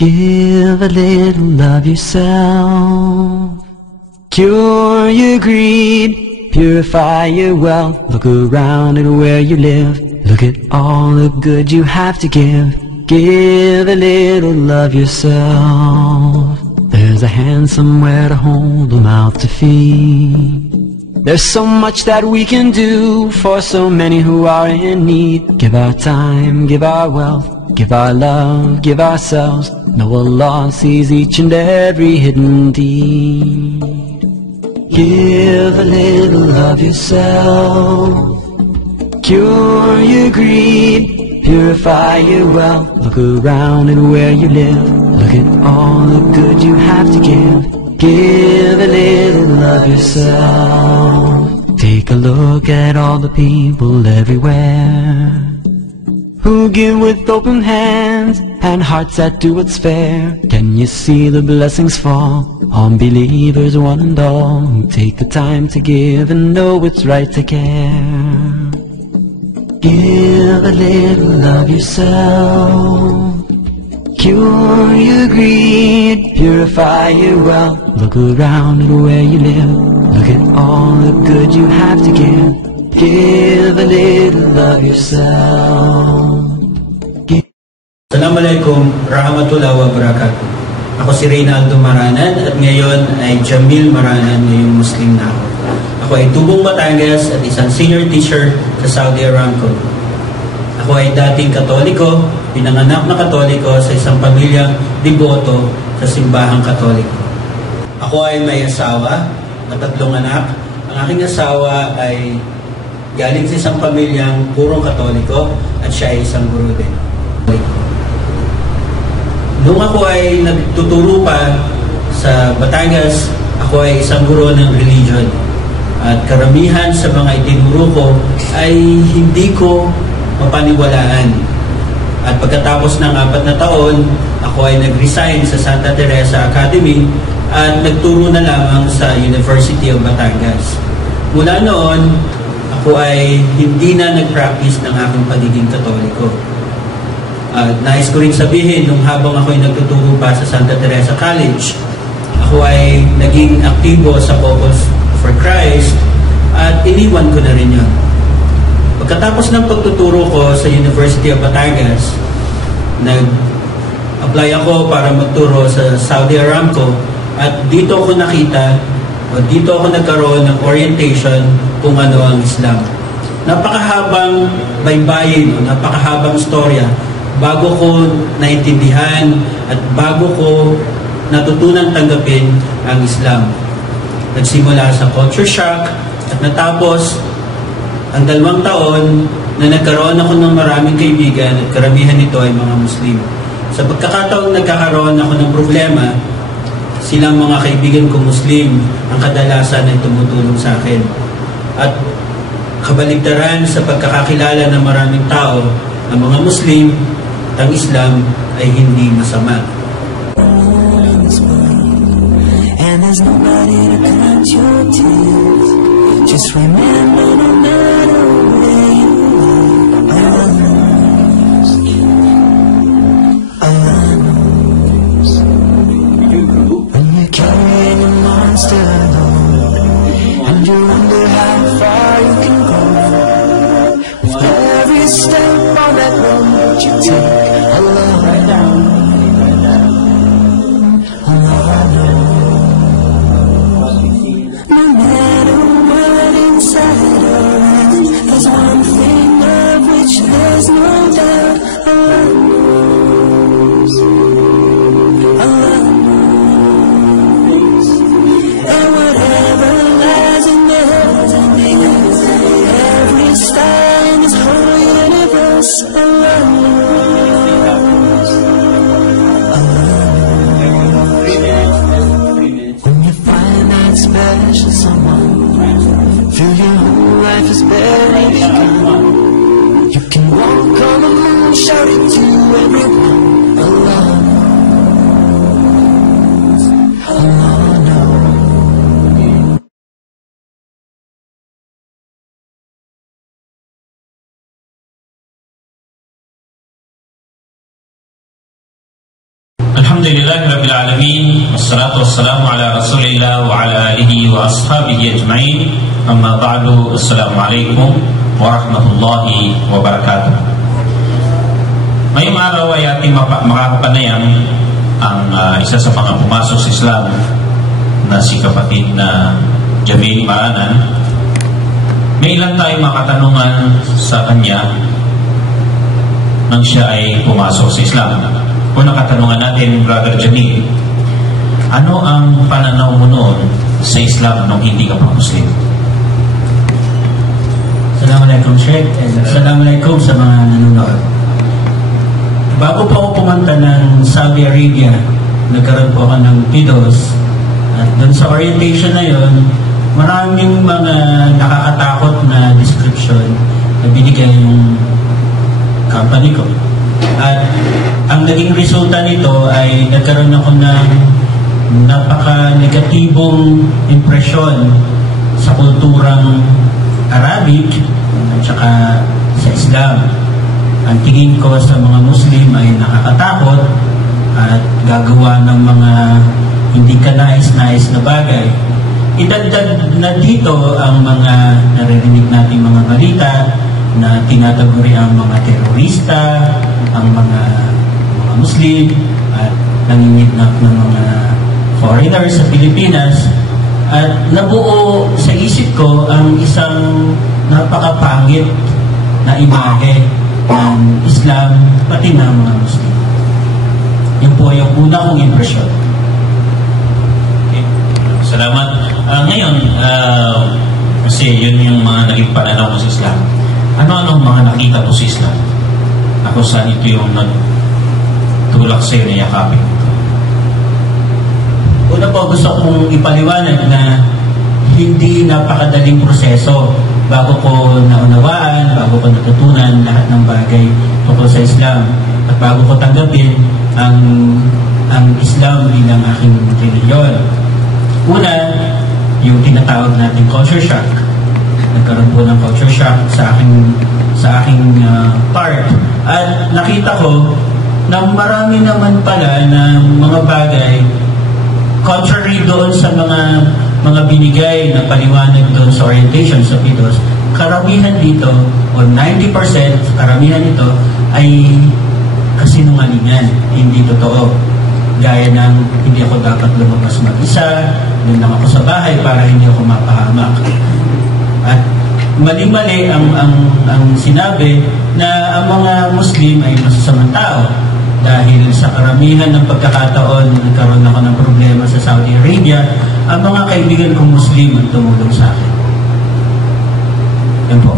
Give a little of yourself. Cure your greed, purify your wealth. Look around at where you live. Look at all the good you have to give. Give a little of yourself. There's a hand somewhere to hold, a mouth to feed. There's so much that we can do for so many who are in need. Give our time, give our wealth, give our love, give ourselves. Know Allah sees each and every hidden deed. Give a little of yourself. Cure your greed, purify your wealth. Look around at where you live. Look at all the good you have to give. Give a little of yourself. Take a look at all the people everywhere who give with open hands and hearts that do what's fair. Can you see the blessings fall on believers one and all, who take the time to give and know it's right to care? Give a little of yourself. Cure your greed, purify your wealth. Look around at where you live. Look at all the good you have to give. Give a little of yourself. Assalamualaikum warahmatullahi wabarakatuh. Ako si Reynaldo Maranan at ngayon ay Jamil Maranan, ngayong Muslim na ako. Ako ay tubong Batangas at isang senior teacher sa Saudi Aramco. Ako ay dating Katoliko, pinanganak na Katoliko sa isang pamilyang deboto sa simbahang Katoliko. Ako ay may asawa na 3 anak. Ang aking asawa ay galing sa isang pamilyang purong Katoliko at siya ay isang guro din. Noong ako ay nagtuturo pa sa Batangas, ako ay isang guro ng religion. At karamihan sa mga itinuro ko ay hindi ko mapaniwalaan. At pagkatapos ng 4 na taon, ako ay nag-resign sa Santa Teresa Academy at nagturo na lamang sa University of Batangas. Mula noon, ako ay hindi na nag-practice ng aking pagiging Katoliko. Nais ko rin sabihin, nung habang ako ay nagtuturo pa sa Santa Teresa College, ako ay naging aktibo sa Focus for Christ at iniwan ko na rin yun. Pagkatapos ng pagtuturo ko sa University of Batangas, nag-apply ako para magturo sa Saudi Aramco at dito ako nakita o dito ako nagkaroon ng orientation kung ano ang Islam. Napakahabang baybayin o napakahabang storya bago ko naintindihan at bago ko natutunang tanggapin ang Islam. Nagsimula sa culture shock at natapos ang 2 taon na nagkaroon ako ng maraming kaibigan at karamihan nito ay mga Muslim. Sa pagkakataong nagkakaroon ako ng problema, silang mga kaibigan ko Muslim ang kadalasan ay tumutulong sa akin. At kabaligtaran sa pagkakakilala ng maraming tao, ang mga Muslim at ang Islam ay hindi masama. And there's nobody to cut your tears. Just remember, no matter where you are, Allah knows. When you're carrying a monster alone, and you wonder how far you can go, with every step on that road that you take, Allah knows. No matter what inside Alhamdulillahi Rabbil Alamin, wassalatu wassalamu ala Rasulillah wa ala alihi wa ashabihi ajma'in. Amma ba'du, assalamualaikum warahmatullahi wabarakatuh. Ngayong araw ay ating makakapanayam ang isa sa mga pumasok sa Islam na si kapatid na Jamil Maranan. May ilan tayong makatanungan sa kanya nang siya ay pumasok sa Islam. Unang katanungan natin, Brother Jamil, ano ang pananaw mo noon sa Islam nung hindi ka pa Muslim? Assalamualaikum Sheikh, and Assalamualaikum sa mga nanonood. Bago po ako pumunta ng Saudi Arabia, nagkaroon po ako ng PIDOS, at doon sa orientation na yon, maraming mga nakakatakot na description na binigay yung company ko. At ang naging resulta nito ay nagkaroon ako ng napaka-negatibong impresyon sa kulturang Arabic at saka sa Islam. Ang tingin ko sa mga Muslim ay nakakatakot at gagawa ng mga hindi ka nais-nais na bagay. Idagdag na dito ang mga naririnig nating mga balita na tinataguri ang mga terorista, ang mga Muslim, at nanginidnap ng mga foreigners sa Pilipinas. At nabuo sa isip ko ang isang napakapangit na imahe ng Islam, pati ng mga Muslim. Yun po yung una kong impresyon. Okay. Salamat. Ngayon, kasi yun yung mga naging pananaw mo sa Islam. Ano-ano mga nakita mo sa Islam? Ako saan ito yung nagtulak sa'yo na yakapin? Una po, gusto kong ipaliwanag na hindi napakadaling proseso bago ko naunawaan, bago ko natutunan lahat ng bagay tungkol sa Islam, at bago ko tanggapin ang Islam bilang aking reliyon. Una, yung tinatawag natin culture shock. Nagkaroon po ng culture shock sa aking part. At nakita ko na marami naman pala na mga bagay contrary doon sa mga binigay na paliwanag doon sa orientation sa PIDOS. Karamihan dito, o 90% karamihan nito ay kasinungalingan, hindi totoo. Gaya ng hindi ako dapat lumabas mag-isa, doon lang ako sa bahay para hindi ako mapahamak. At mali-mali ang sinabi na ang mga Muslim ay masasamang tao. Dahil sa karamihan ng pagkakataon na nagkaroon ako ng problema sa Saudi Arabia, ang mga kaibigan kong Muslim ang tumulong sa akin. Yan po.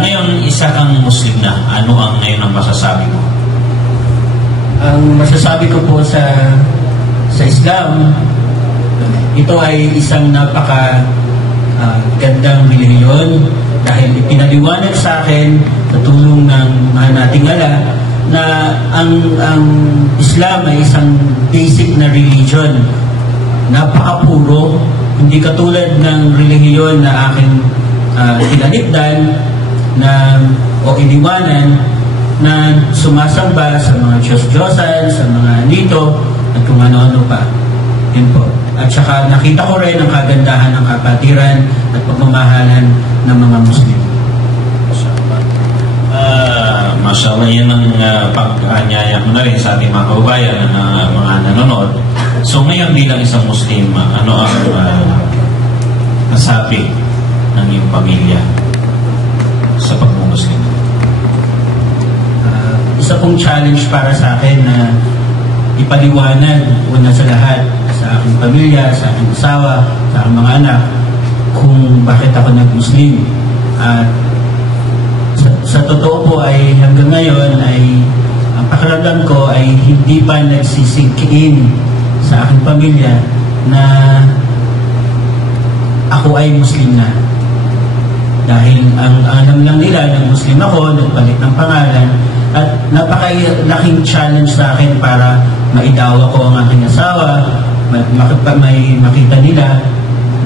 Ngayon, isa kang Muslim na. Ano ang ngayon ang masasabi mo? Ang masasabi ko po sa Islam, ito ay isang gandang relihiyon dahil ipinaliwanag sa akin sa tulong ng mahal nating Allah na ang Islam ay isang basic na religion. Napakapuro, hindi katulad ng relihiyon na aking tinalipdan o iniwanan na sumasamba sa mga Diyos-Diyosan, sa mga nito, at kung ano-ano pa. Yun po. At saka nakita ko rin ang kagandahan ng kapatiran at pagmamahalan ng mga Muslim. Mashallah, yan ang pag-anyaya ko na rin sa ating mga kababayan na mga nanonood. So ngayon bilang isang Muslim, ano ang nasabi ng iyong pamilya sa pag-Muslim? Isa pong challenge para sa akin na ipaliwanag una sa lahat sa aking pamilya, sa aking asawa, sa aking mga anak kung bakit ako nag-Muslim. At sa totoo po ay hanggang ngayon ay ang pakiramdam ko ay hindi pa nagsisink in sa aking pamilya na ako ay Muslim na. Dahil ang alam lang nila na Muslim ako, nagpalit ng pangalan, at napakalaking challenge sa akin para maidawa ko ang aking asawa, may makita nila,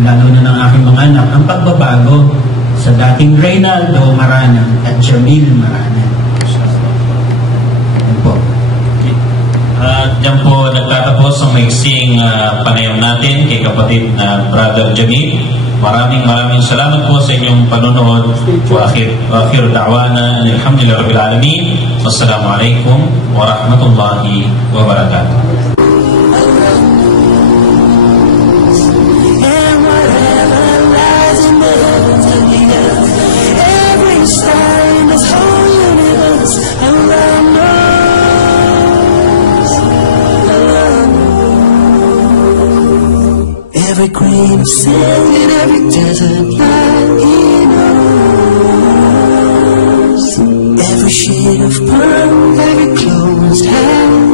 lalo na ng aking mga anak, ang pagbabago sa dating Reynaldo Maranan at Jamil Maranan. Yan po. Okay. Diyan po nagtatapos ang maiksing panayam natin kay kapatid na Brother Jamil. Maraming salamat po sa inyong panonood. Wa akhir da'wana alhamdulillahi rabbil alamin. Wassalamualaikum warahmatullahi wabarakatuh. Every grain of sand in every desert line he knows. Every shade of pearl, every closed hand